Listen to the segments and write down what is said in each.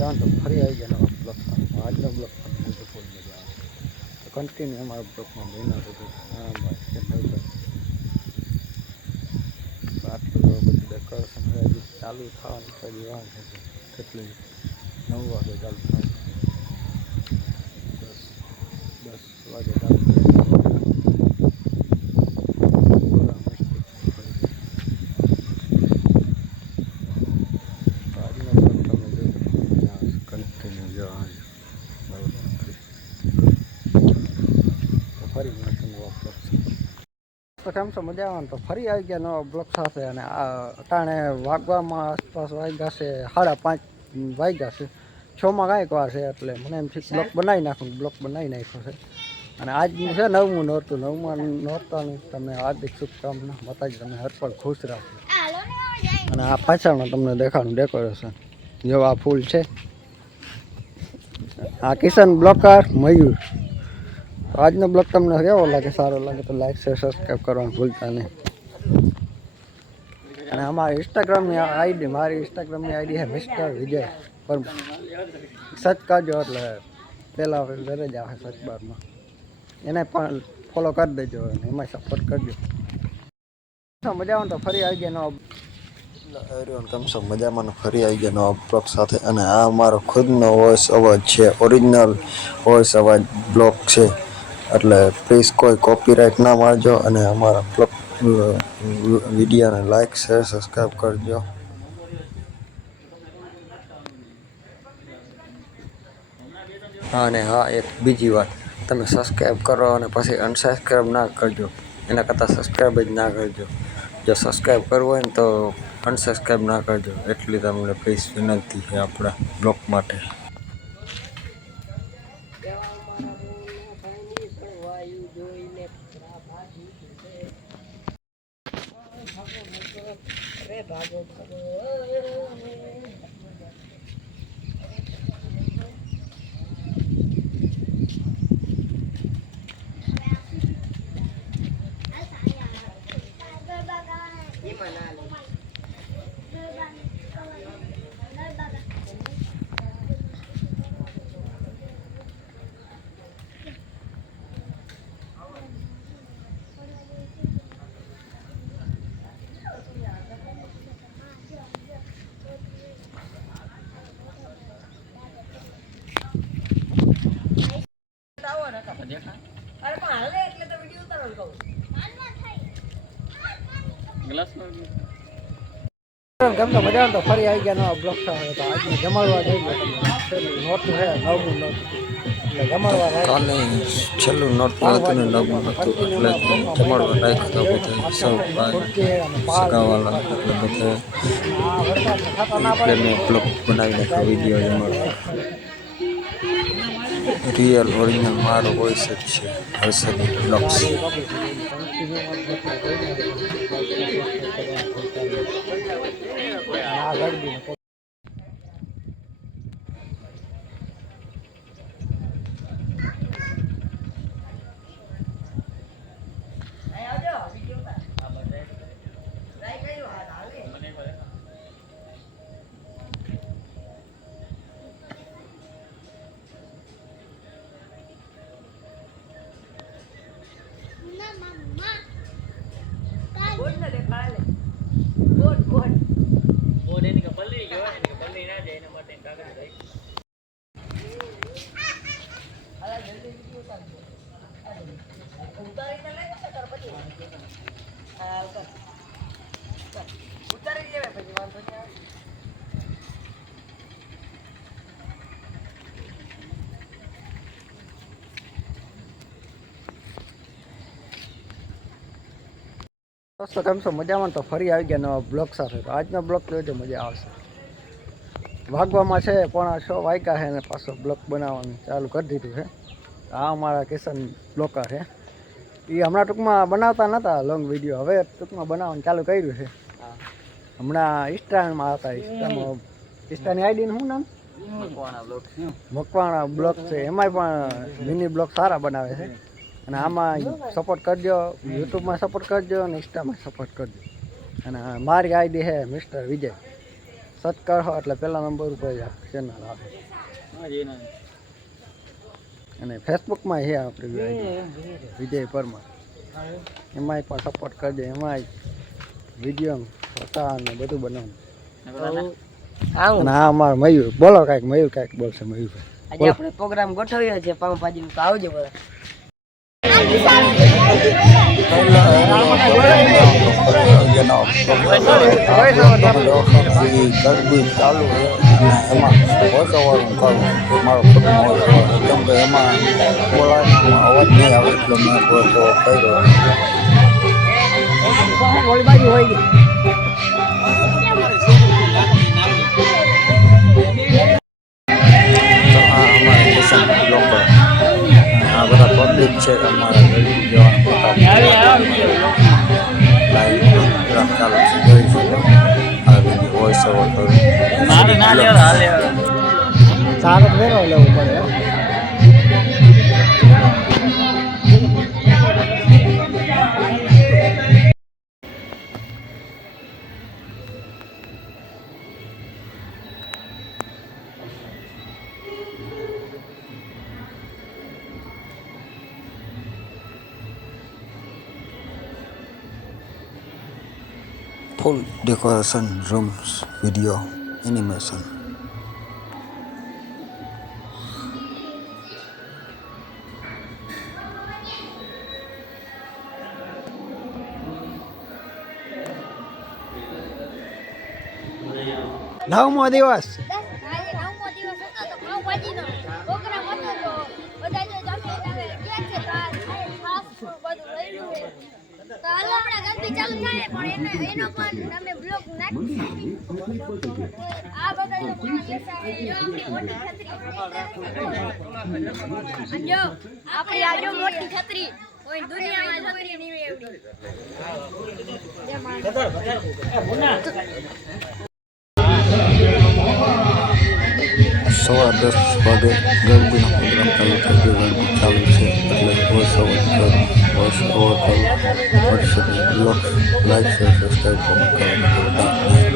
જવાનું તો ફરી આવી જાય નવા બ્લોક આજનો બ્લોક ફૂલ મજા આવે તો કન્ટિન્યુ અમારા બ્લોકમાં મહિના સુધી. આટલું તો બધું ડેકોરેશન ચાલુ થવાનું છે વાર થશે કેટલી નવ વાગે ચાલુ થાય. દસ દસ વાગે ચાલુ થાય પૂરા મસ્તી આજનો બ્લોગ તમે જોજો કન્ટિન્યુ જોવાનું નવરાત્રિ તો ફરી મળશું નવા બ્લોગ તો કેમ છો? મજા આવે ને? તો ફરી આવી ગયા નવા બ્લોક સાથે અને આ અટાણે વાગવામાં આસપાસ વાગ્યા છે સાડા પાંચ વાગ્યા છે. છમાં કાંઈક વાર છે એટલે મને એમ છે બ્લોક બનાવી નાખું બ્લોક બનાવી નાખ્યો છે. અને આજનું છે નવમું નોરતું નવમાં નોરતાનું તમે હાર્દિક શુભકામના. માતાજી તમે હરપળ ખુશ રાખો અને આ પાછળનું તમને દેખાડું ડેકોરેશન જેવા આ ફૂલ છે. આ કિશન બ્લોકર મયુર. આજનો બ્લોગ તમને કેવો લાગે? સારો લાગે તો લાઈક શેર સબસ્ક્રાઈબ કરવાનું ભૂલતા નહીં. અને અમારી ઇન્સ્ટાગ્રામની આઈડી મારી ઇન્સ્ટાગ્રામની આઈડી છે મિસ્ટર વિજય પરમાર સચ કરજો એટલે પહેલાં ઘરે જ આવે સચ બારમાં. એને પણ ફોલો કરી દેજો અને એમાં સપોર્ટ કરજો. મજા આવે તો ફરી આવી ગયા એવરીવન કેમ મજામાં ફરી આવી ગયા નવા સાથે. અને આ અમારો ખુદનો વોઇસ અવાજ છે ઓરિજિનલ વોઇસ અવાજ બ્લોગ છે. એટલે પ્લીઝ કોઈ કોપીરાઇટ ના મારજો અને અમારા વિડીયોને લાઈક શેર સબસ્ક્રાઈબ કરજો. હા અને હા, એક બીજી વાત. તમે સબસ્ક્રાઈબ કરો અને પછી અનસબસ્ક્રાઈબ ના કરજો. એના કરતાં સબસ્ક્રાઈબ જ ના કરજો. જો સબસ્ક્રાઈબ કરવું હોય ને તો અનસબસ્ક્રાઈબ ના કરજો. એટલી તમને પ્લીઝ વિનંતી છે આપણા બ્લોગ માટે. કેમ તો મજા આવે તો ફરી આવી ગયા નવા બ્લોક સાથે તો આજે જમાડવા જઈ ગયો તમે નોટ છે નવમું નોટ એટલે જમાડવા કાલે છેલ્લું નોટ હતું ને નવમું હતું એટલે જમાડવા રાખ્યો હતો બધા સૌ સગાવાલા એટલે બધા એટલે મેં બ્લોગ બનાવી નાખ્યો વીડિયો જમાડવા રિયલ ઓરિજિનલ મારો વોઇસ જ છે હર્ષદ બ્લોગ્સ દોસ્તો, કેમ છો? મજામાં? તો ફરી આવી ગયા નવા બ્લોગ સાથે. તો આજનો બ્લોગ જોજો મજા આવશે. વાગવામાં છે, પણ છ વાગ્યા છે ને પાછો બ્લોગ બનાવવાનું ચાલુ કરી દીધું છે. આ અમારા કિશન બ્લોકર છે. એ હમણાં ટૂંકમાં બનાવતા નહોતા લોંગ વીડિયો હવે ટૂંકમાં બનાવવાનું ચાલુ કર્યું છે. હમણાં ઇન્સ્ટામાં હતા ઇન્સ્ટામાં ઇન્સ્ટાની આઈડીનું શું નામ? મકવાણા બ્લોક. મકવાણા બ્લોગ છે. એમાંય પણ મિની બ્લોગ સારા બનાવે છે. અને આમાં સપોર્ટ કરજો યુટ્યુબમાં સપોર્ટ કરજો અને ઇન્સ્ટામાં સપોર્ટ કરજો. અને મારી આઈડી છે મિસ્ટર વિજય. સત કરો એટલે પહેલા નંબર ઉપર ચેનલ આવે. અને ફેસબુકમાં છે આપણી વિજય પરમાર. એમાંય પણ સપોર્ટ કરજો એમાંય વીડિયો ફોટા અને બધું બનાવું. આ અમારો મયુર બોલો કાંઈક મયુર કાંઈક બોલશે મયુરભાઈ આજે આપણે પ્રોગ્રામ ગોઠવ્યો છે પાઉંભાજી નું આવજો બધા. ચાલુ છે. એમાં વોસોવર કરું મારો ખુદનો કેમ કે એમાં બોલાય અવાજ નહીં આવે એટલે મેં આ બધા પબ્લિક છે અમારા ગરબી લાઈવ ચાલુ చాలా పేరు వాళ్ళు full decoration rooms video animation. નવમો દિવસ. આજે નવમો દિવસ હતો તો પાવભાજીનો પ્રોગ્રામ હતો તો બધા તો તો હાલો આપણા ગરબી ચાલુ થાય પણ એને એનો પણ તમે બ્લોક નાખી આ માણસ બેઠા હોય, જો આપણી મોટી છત્રી જો આપણી આ મોટી છત્રી. કોઈ દુનિયામાં છત્રી નહીં હોય એવડી. સવા દસ વાગે ગરબીનો પ્રોગ્રામ ચાલુ થઈ ગયો ગરબી ચાલુ છે. વોઇસ ઓવર કરું WhatsApp blog like share subscribe કરવાનું ભૂલતા નહીં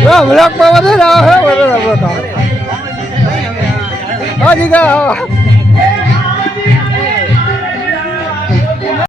જો બ્લોકમાં વધારે આવે વધારે બ્લોક આવે હા જીગા